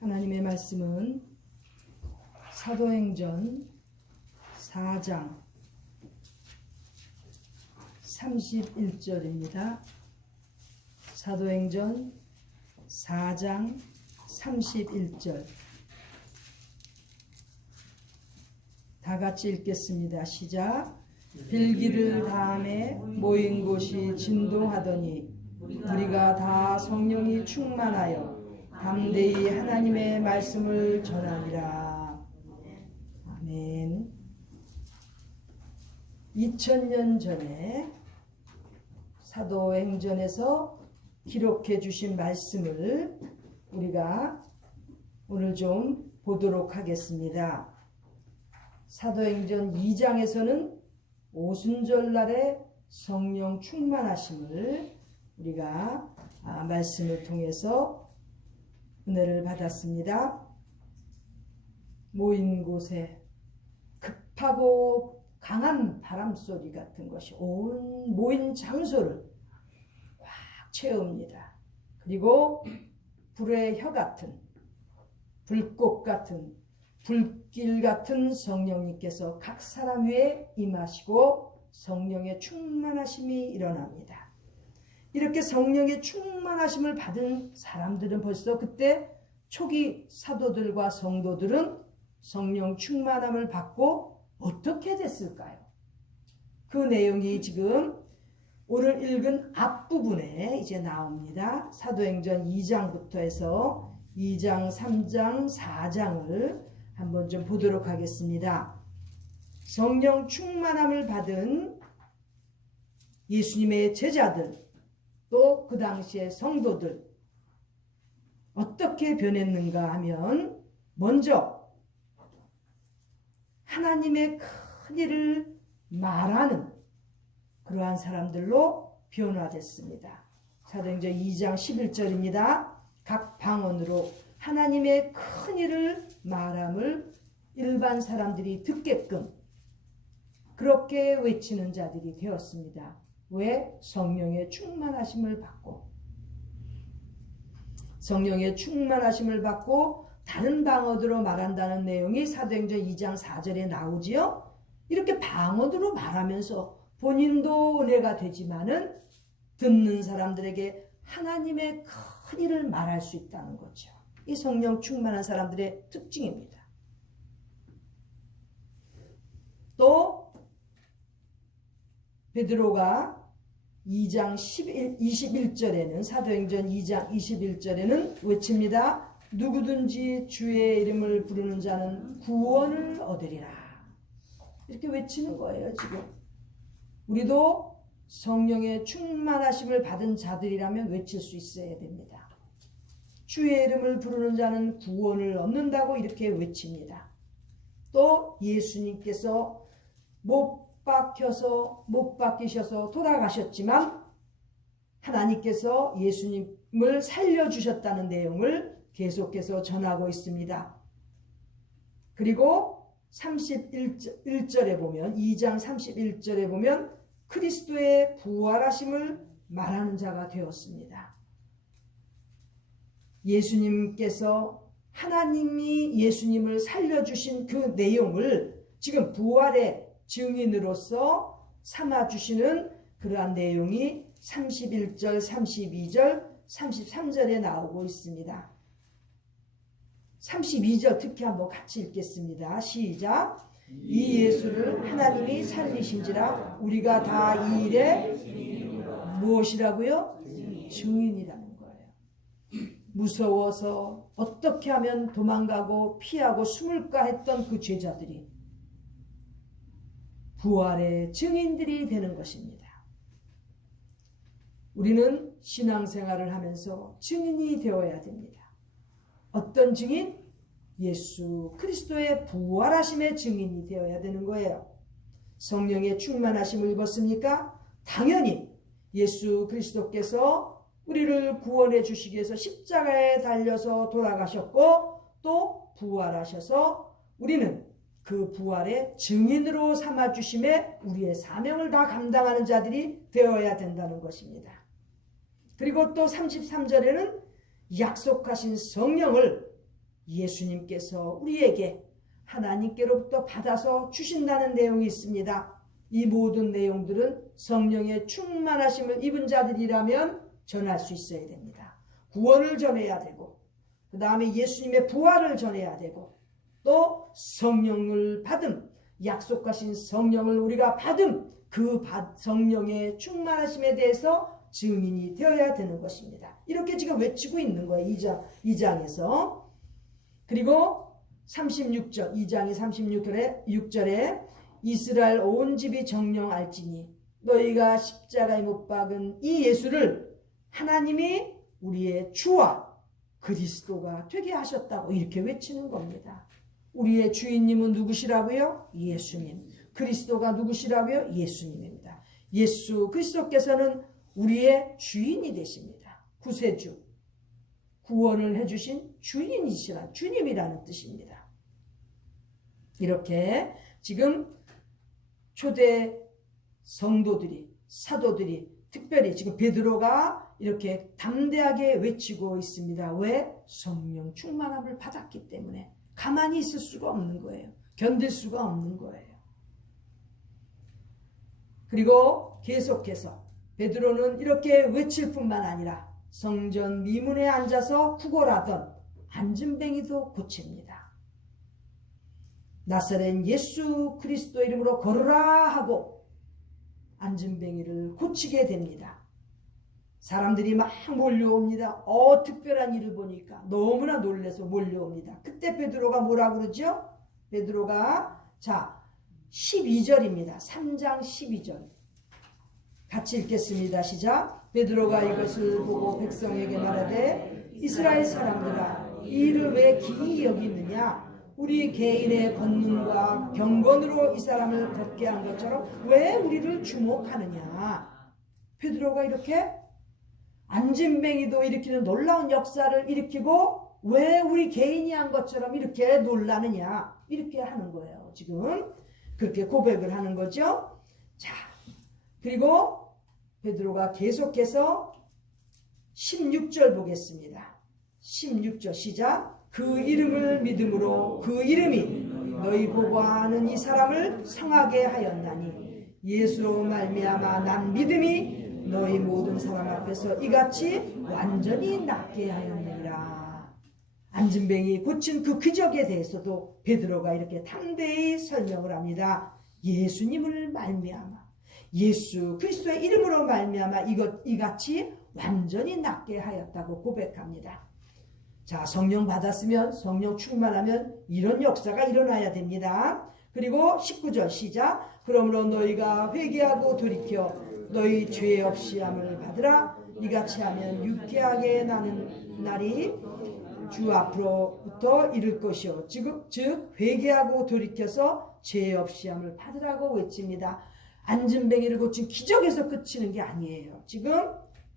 하나님의 말씀은 사도행전 4장 31절입니다. 사도행전 4장 31절 다 같이 읽겠습니다. 시작. 빌기를 다함에 모인 곳이 진동하더니 우리가 다 성령이 충만하여 담대히 하나님의 말씀을 전하니라. 아멘. 2000년 전에 사도행전에서 기록해 주신 말씀을 우리가 오늘 좀 보도록 하겠습니다. 사도행전 2장에서는 오순절날에 성령 충만하심을 우리가 말씀을 통해서 은혜를 받았습니다. 모인 곳에 급하고 강한 바람소리 같은 것이 온 모인 장소를 꽉 채웁니다. 그리고 불의 혀 같은, 불꽃 같은, 불길 같은 성령님께서 각 사람 위에 임하시고 성령의 충만하심이 일어납니다. 이렇게 성령의 충만하심을 받은 사람들은 벌써 그때 초기 사도들과 성도들은 성령 충만함을 받고 어떻게 됐을까요? 그 내용이 지금 오늘 읽은 앞부분에 이제 나옵니다. 사도행전 2장부터 해서 2장, 3장, 4장을 한번 좀 보도록 하겠습니다. 성령 충만함을 받은 예수님의 제자들, 또 그 당시의 성도들 어떻게 변했는가 하면 먼저 하나님의 큰 일을 말하는 그러한 사람들로 변화됐습니다. 사도행전 2장 11절입니다. 각 방언으로 하나님의 큰 일을 말함을 일반 사람들이 듣게끔 그렇게 외치는 자들이 되었습니다. 왜? 성령의 충만하심을 받고 성령의 충만하심을 받고 다른 방언으로 말한다는 내용이 사도행전 2장 4절에 나오지요. 이렇게 방언으로 말하면서 본인도 은혜가 되지만은 듣는 사람들에게 하나님의 큰 일을 말할 수 있다는 거죠. 이 성령 충만한 사람들의 특징입니다. 또 베드로가 2장 21절에는 사도행전 2장 21절에는 외칩니다. 누구든지 주의 이름을 부르는 자는 구원을 얻으리라. 이렇게 외치는 거예요. 지금 우리도 성령의 충만하심을 받은 자들이라면 외칠 수 있어야 됩니다. 주의 이름을 부르는 자는 구원을 얻는다고 이렇게 외칩니다. 또 예수님께서 못 박히셔서 돌아가셨지만 하나님께서 예수님을 살려주셨다는 내용을 계속해서 전하고 있습니다. 그리고 31절에 보면 2장 31절에 보면 그리스도의 부활하심을 말하는 자가 되었습니다. 예수님께서 하나님이 예수님을 살려주신 그 내용을 지금 부활의 증인으로서 삼아주시는 그러한 내용이 31절, 32절, 33절에 나오고 있습니다. 32절 특히 한번 같이 읽겠습니다. 시작. 이 예수를 하나님이 살리신지라 우리가 다 이 일에 무엇이라고요? 증인이라는 거예요. 무서워서 어떻게 하면 도망가고 피하고 숨을까 했던 그 제자들이 부활의 증인들이 되는 것입니다. 우리는 신앙생활을 하면서 증인이 되어야 됩니다. 어떤 증인? 예수 그리스도의 부활하심의 증인이 되어야 되는 거예요. 성령의 충만하심을 입었습니까? 당연히 예수 그리스도께서 우리를 구원해 주시기 위해서 십자가에 달려서 돌아가셨고 또 부활하셔서 우리는 그 부활의 증인으로 삼아주심에 우리의 사명을 다 감당하는 자들이 되어야 된다는 것입니다. 그리고 또 33절에는 약속하신 성령을 예수님께서 우리에게 하나님께로부터 받아서 주신다는 내용이 있습니다. 이 모든 내용들은 성령의 충만하심을 입은 자들이라면 전할 수 있어야 됩니다. 구원을 전해야 되고, 그 다음에 예수님의 부활을 전해야 되고, 또 성령을 받음, 약속하신 성령을 우리가 받음, 그 성령의 충만하심에 대해서 증인이 되어야 되는 것입니다. 이렇게 지금 외치고 있는 거예요. 2장에서. 그리고 36절, 2장의 36절에 이스라엘 온 집이 정령 알지니 너희가 십자가에 못 박은 이 예수를 하나님이 우리의 주와 그리스도가 되게 하셨다고 이렇게 외치는 겁니다. 우리의 주인님은 누구시라고요? 예수님. 그리스도가 누구시라고요? 예수님입니다. 예수 그리스도께서는 우리의 주인이 되십니다. 구세주, 구원을 해주신 주인이시라, 주님이라는 뜻입니다. 이렇게 지금 초대 성도들이, 사도들이, 특별히 지금 베드로가 이렇게 담대하게 외치고 있습니다. 왜? 성령 충만함을 받았기 때문에 가만히 있을 수가 없는 거예요. 견딜 수가 없는 거예요. 그리고 계속해서 베드로는 이렇게 외칠 뿐만 아니라 성전 미문에 앉아서 구걸하던 안진뱅이도 고칩니다. 나사렛 예수 그리스도 이름으로 걸으라 하고 안진뱅이를 고치게 됩니다. 사람들이 막 몰려옵니다. 특별한 일을 보니까 너무나 놀라서 몰려옵니다. 그때 베드로가 뭐라고 그러죠? 베드로가 12절입니다. 3장 12절 같이 읽겠습니다. 시작. 베드로가 이것을 보고 백성에게 말하되 이스라엘 사람들아, 이 일을 왜 기이 여기느냐? 우리 개인의 권능과 경건으로 이 사람을 걷게 한 것처럼 왜 우리를 주목하느냐? 베드로가 이렇게 안진뱅이도 일으키는 놀라운 역사를 일으키고 왜 우리 개인이 한 것처럼 이렇게 놀라느냐? 이렇게 하는 거예요. 지금 그렇게 고백을 하는 거죠. 자, 그리고 베드로가 계속해서 16절 보겠습니다. 16절 시작. 그 이름을 믿음으로 그 이름이 너희 보고하는 이 사람을 성하게 하였나니 예수로 말미암아 난 믿음이 너희 모든 사람 앞에서 이같이 완전히 낫게 하였느니라. 안진뱅이 고친 그 기적에 대해서도 베드로가 이렇게 담대히 설명을 합니다. 예수님을 말미암아, 예수 그리스도의 이름으로 말미암아 이같이 완전히 낫게 하였다고 고백합니다. 자, 성령 받았으면, 성령 충만하면 이런 역사가 일어나야 됩니다. 그리고 19절 시작. 그러므로 너희가 회개하고 돌이켜 너희 죄 없이 함을 받으라. 이같이 하면 유쾌하게 나는 날이 주 앞으로부터 이를 것이요. 즉 회개하고 돌이켜서 죄 없이 함을 받으라고 외칩니다. 안진뱅이를 고친 기적에서 그치는 게 아니에요. 지금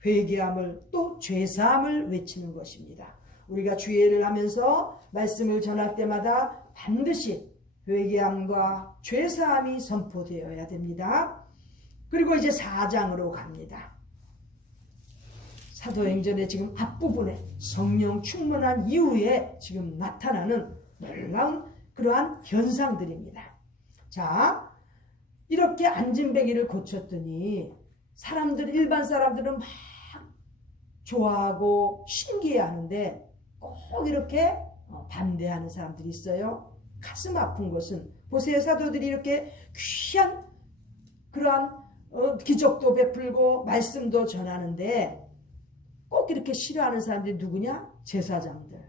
회개함을 또 죄사함을 외치는 것입니다. 우리가 주의를 하면서 말씀을 전할 때마다 반드시 회개함과 죄사함이 선포되어야 됩니다. 그리고 이제 4장으로 갑니다. 사도행전의 지금 앞부분에 성령 충만한 이후에 지금 나타나는 놀라운 그러한 현상들입니다. 자, 이렇게 안진뱅이를 고쳤더니 일반 사람들은 막 좋아하고 신기해하는데 꼭 이렇게 반대하는 사람들이 있어요. 가슴 아픈 것은 보세요. 사도들이 이렇게 귀한 그러한 기적도 베풀고 말씀도 전하는데 꼭 이렇게 싫어하는 사람들이 누구냐? 제사장들,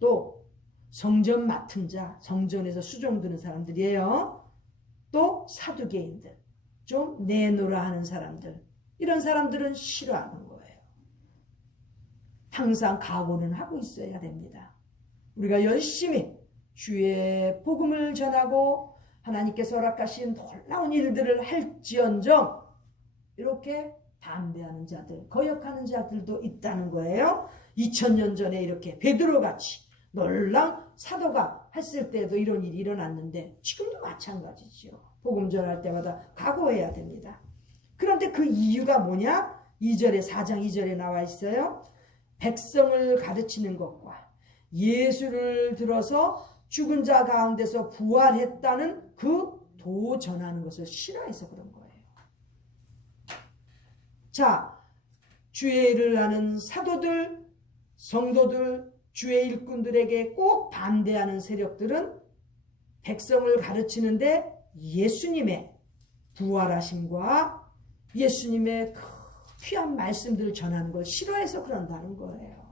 또 성전 맡은 자, 성전에서 수종 드는 사람들이에요. 또 사두개인들, 좀 내노라 하는 사람들, 이런 사람들은 싫어하는 거예요. 항상 각오는 하고 있어야 됩니다. 우리가 열심히 주의 복음을 전하고 하나님께서 허락하신 놀라운 일들을 할지언정 이렇게 반대하는 자들, 거역하는 자들도 있다는 거예요. 2000년 전에 이렇게 베드로같이 놀라운 사도가 했을 때도 이런 일이 일어났는데 지금도 마찬가지죠. 복음 전할 때마다 각오해야 됩니다. 그런데 그 이유가 뭐냐? 4장 2절에 나와 있어요. 백성을 가르치는 것과 예수를 들어서 죽은 자 가운데서 부활했다는 그 도 전하는 것을 싫어해서 그런 거예요. 자, 주의 일을 하는 사도들, 성도들, 주의 일꾼들에게 꼭 반대하는 세력들은 백성을 가르치는데 예수님의 부활하심과 예수님의 그 귀한 말씀들을 전하는 걸 싫어해서 그런다는 거예요.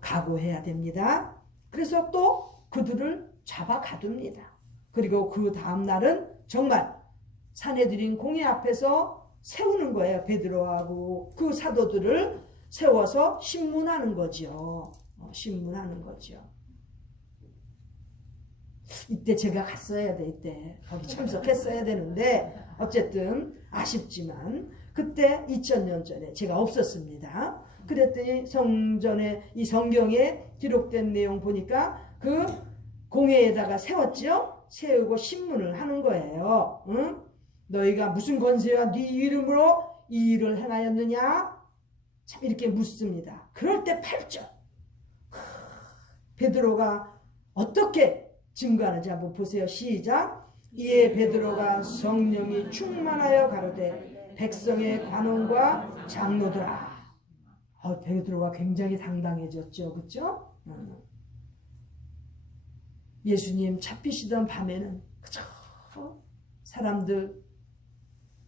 각오해야 됩니다. 그래서 또 그들을 잡아 가둡니다. 그리고 그 다음날은 정말 사내들인 공회 앞에서 세우는 거예요. 베드로하고 그 사도들을 세워서 신문하는 거죠. 신문하는 거죠. 이때 제가 갔어야 돼. 이때 거기 참석했어야 되는데 어쨌든 아쉽지만 그때 2000년 전에 제가 없었습니다. 그랬더니 성전에 이 성경에 기록된 내용 보니까 그 공회에다가 세웠죠. 세우고 신문을 하는 거예요. 응? 너희가 무슨 권세와 네 이름으로 이 일을 행하였느냐? 참 이렇게 묻습니다. 그럴 때 8절 베드로가 어떻게 증거하는지 한번 보세요. 시작. 이에 베드로가 성령이 충만하여 가로되 백성의 관원과 장로들아. 베드로가 굉장히 당당해졌죠. 그렇죠? 예수님 잡히시던 밤에는 그저 사람들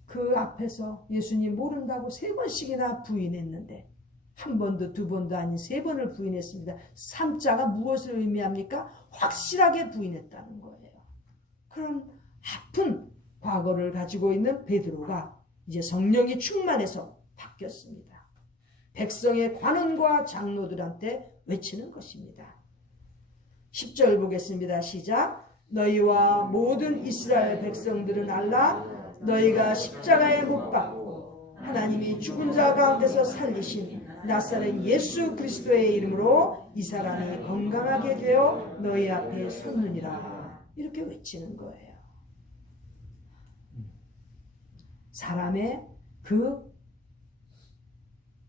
그 앞에서 예수님 모른다고 3번씩이나 부인했는데 한 번도 두 번도 아닌 3번을 부인했습니다. 3자가 무엇을 의미합니까? 확실하게 부인했다는 거예요. 그런 아픈 과거를 가지고 있는 베드로가 이제 성령이 충만해서 바뀌었습니다. 백성의 관원과 장로들한테 외치는 것입니다. 10절 보겠습니다. 시작. 너희와 모든 이스라엘 백성들은 알라. 너희가 십자가에 못 박고 하나님이 죽은 자 가운데서 살리신 나사렛 예수 그리스도의 이름으로 이 사람이 건강하게 되어 너희 앞에 섰느니라. 이렇게 외치는 거예요. 사람의 그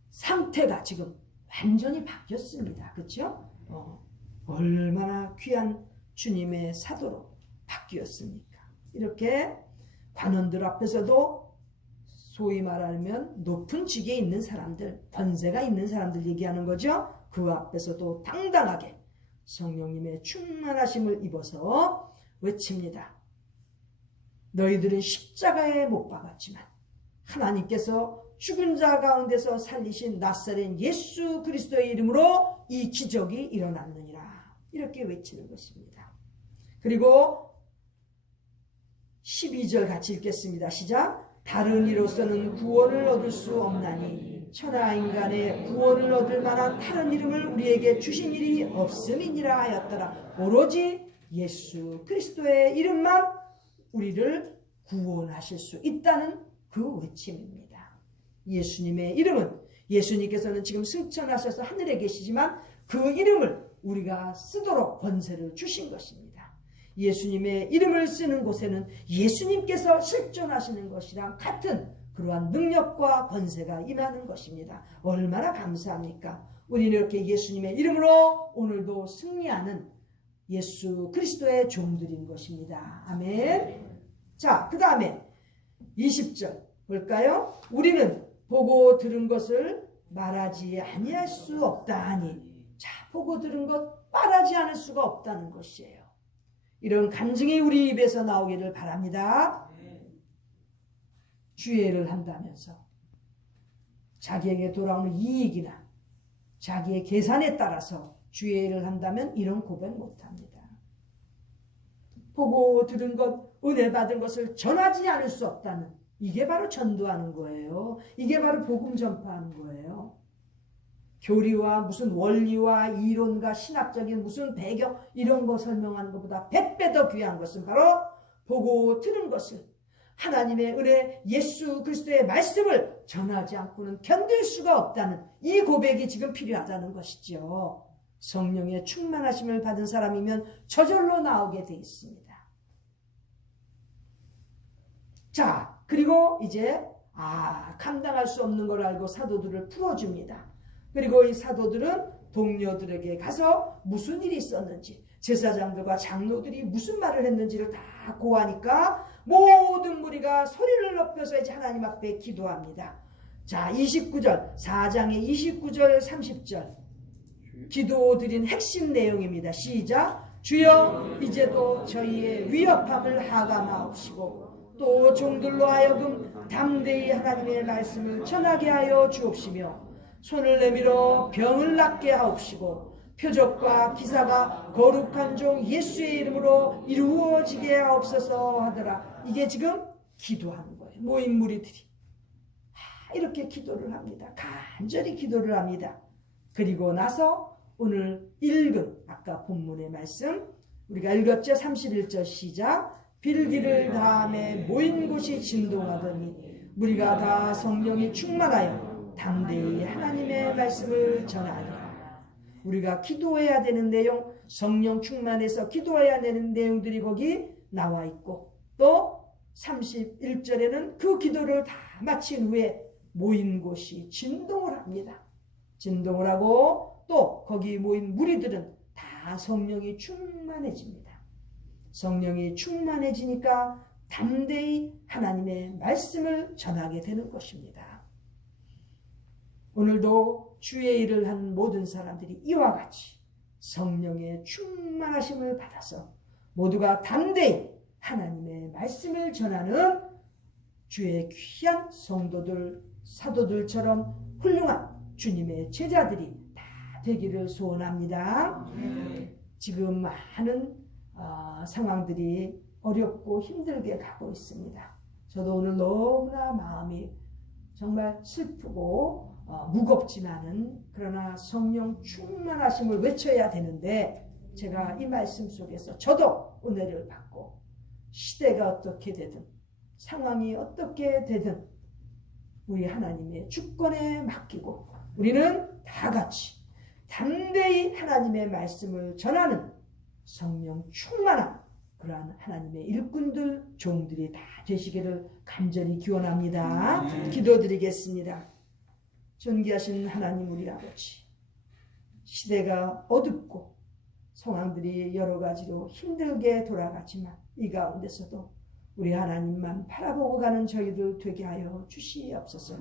상태가 지금 완전히 바뀌었습니다. 그렇죠? 얼마나 귀한 주님의 사도로 바뀌었습니까? 이렇게 관원들 앞에서도 소위 말하면 높은 직에 있는 사람들, 권세가 있는 사람들 얘기하는 거죠. 그 앞에서도 당당하게 성령님의 충만하심을 입어서 외칩니다. 너희들은 십자가에 못 박았지만 하나님께서 죽은 자 가운데서 살리신 나사렛 예수 그리스도의 이름으로 이 기적이 일어났느니라. 이렇게 외치는 것입니다. 그리고 12절 같이 읽겠습니다. 시작. 다른 이로서는 구원을 얻을 수 없나니 천하 인간의 구원을 얻을 만한 다른 이름을 우리에게 주신 일이 없음이니라 하였더라. 오로지 예수 그리스도의 이름만 우리를 구원하실 수 있다는 그 외침입니다. 예수님의 이름은 예수님께서는 지금 승천하셔서 하늘에 계시지만 그 이름을 우리가 쓰도록 권세를 주신 것입니다. 예수님의 이름을 쓰는 곳에는 예수님께서 실존하시는 것이랑 같은 그러한 능력과 권세가 임하는 것입니다. 얼마나 감사합니까? 우리는 이렇게 예수님의 이름으로 오늘도 승리하는 예수 그리스도의 종들인 것입니다. 아멘. 자, 그 다음에 20절 볼까요? 우리는 보고 들은 것을 말하지 아니할 수 없다하니. 자, 보고 들은 것 말하지 않을 수가 없다는 것이에요. 이런 간증이 우리 입에서 나오기를 바랍니다. 주의를 한다면서 자기에게 돌아오는 이익이나 자기의 계산에 따라서 주의를 한다면 이런 고백 못합니다. 보고 들은 것, 은혜 받은 것을 전하지 않을 수 없다는, 이게 바로 전도하는 거예요. 이게 바로 복음 전파하는 거예요. 교리와 무슨 원리와 이론과 신학적인 무슨 배경 이런 거 설명하는 것보다 100배 더 귀한 것은 바로 보고 들은 것을, 하나님의 은혜 예수 그리스도의 말씀을 전하지 않고는 견딜 수가 없다는 이 고백이 지금 필요하다는 것이죠. 성령의 충만하심을 받은 사람이면 저절로 나오게 돼 있습니다. 자, 그리고 이제 감당할 수 없는 걸 알고 사도들을 풀어줍니다. 그리고 이 사도들은 동료들에게 가서 무슨 일이 있었는지, 제사장들과 장로들이 무슨 말을 했는지를 다 고하니까 모든 무리가 소리를 높여서 이제 하나님 앞에 기도합니다. 자, 29절, 4장의 29절 30절 기도드린 핵심 내용입니다. 시작. 주여, 이제도 저희의 위협함을 하감하옵시고 또 종들로 하여금 담대히 하나님의 말씀을 전하게 하여 주옵시며 손을 내밀어 병을 낫게 하옵시고 표적과 기사가 거룩한 종 예수의 이름으로 이루어지게 하옵소서 하더라. 이게 지금 기도하는 거예요. 모인 무리들이 이렇게 기도를 합니다. 간절히 기도를 합니다. 그리고 나서 오늘 읽은 아까 본문의 말씀 우리가 읽었죠. 31절 시작. 빌기를 다음에 모인 곳이 진동하더니 무리가 다 성령이 충만하여 담대히 하나님의 말씀을 전하니라. 우리가 기도해야 되는 내용, 성령 충만해서 기도해야 되는 내용들이 거기 나와 있고 또 31절에는 그 기도를 다 마친 후에 모인 곳이 진동을 합니다. 진동을 하고 또 거기 모인 무리들은 다 성령이 충만해집니다. 성령이 충만해지니까 담대히 하나님의 말씀을 전하게 되는 것입니다. 오늘도 주의 일을 한 모든 사람들이 이와 같이 성령의 충만하심을 받아서 모두가 담대히 하나님의 말씀을 전하는 주의 귀한 성도들, 사도들처럼 훌륭한 주님의 제자들이 다 되기를 소원합니다. 지금 많은 상황들이 어렵고 힘들게 가고 있습니다. 저도 오늘 너무나 마음이 정말 슬프고 무겁지만은 그러나 성령 충만하심을 외쳐야 되는데 제가 이 말씀 속에서 저도 은혜를 받고 시대가 어떻게 되든 상황이 어떻게 되든 우리 하나님의 주권에 맡기고 우리는 다 같이 담대히 하나님의 말씀을 전하는 성령 충만한 그러한 하나님의 일꾼들, 종들이 다 되시기를 간절히 기원합니다. 기도드리겠습니다. 존귀하신 하나님 우리 아버지, 시대가 어둡고 상황들이 여러 가지로 힘들게 돌아가지만 이 가운데서도 우리 하나님만 바라보고 가는 저희들 되게 하여 주시옵소서.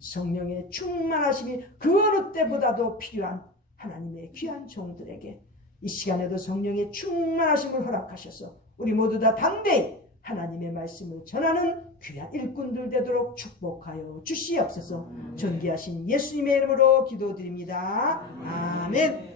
성령의 충만하심이 그 어느 때보다도 필요한 하나님의 귀한 종들에게 이 시간에도 성령의 충만하심을 허락하셔서 우리 모두 다 담대히 하나님의 말씀을 전하는 귀한 일꾼들 되도록 축복하여 주시옵소서. 존귀하신 예수님의 이름으로 기도드립니다. 아멘.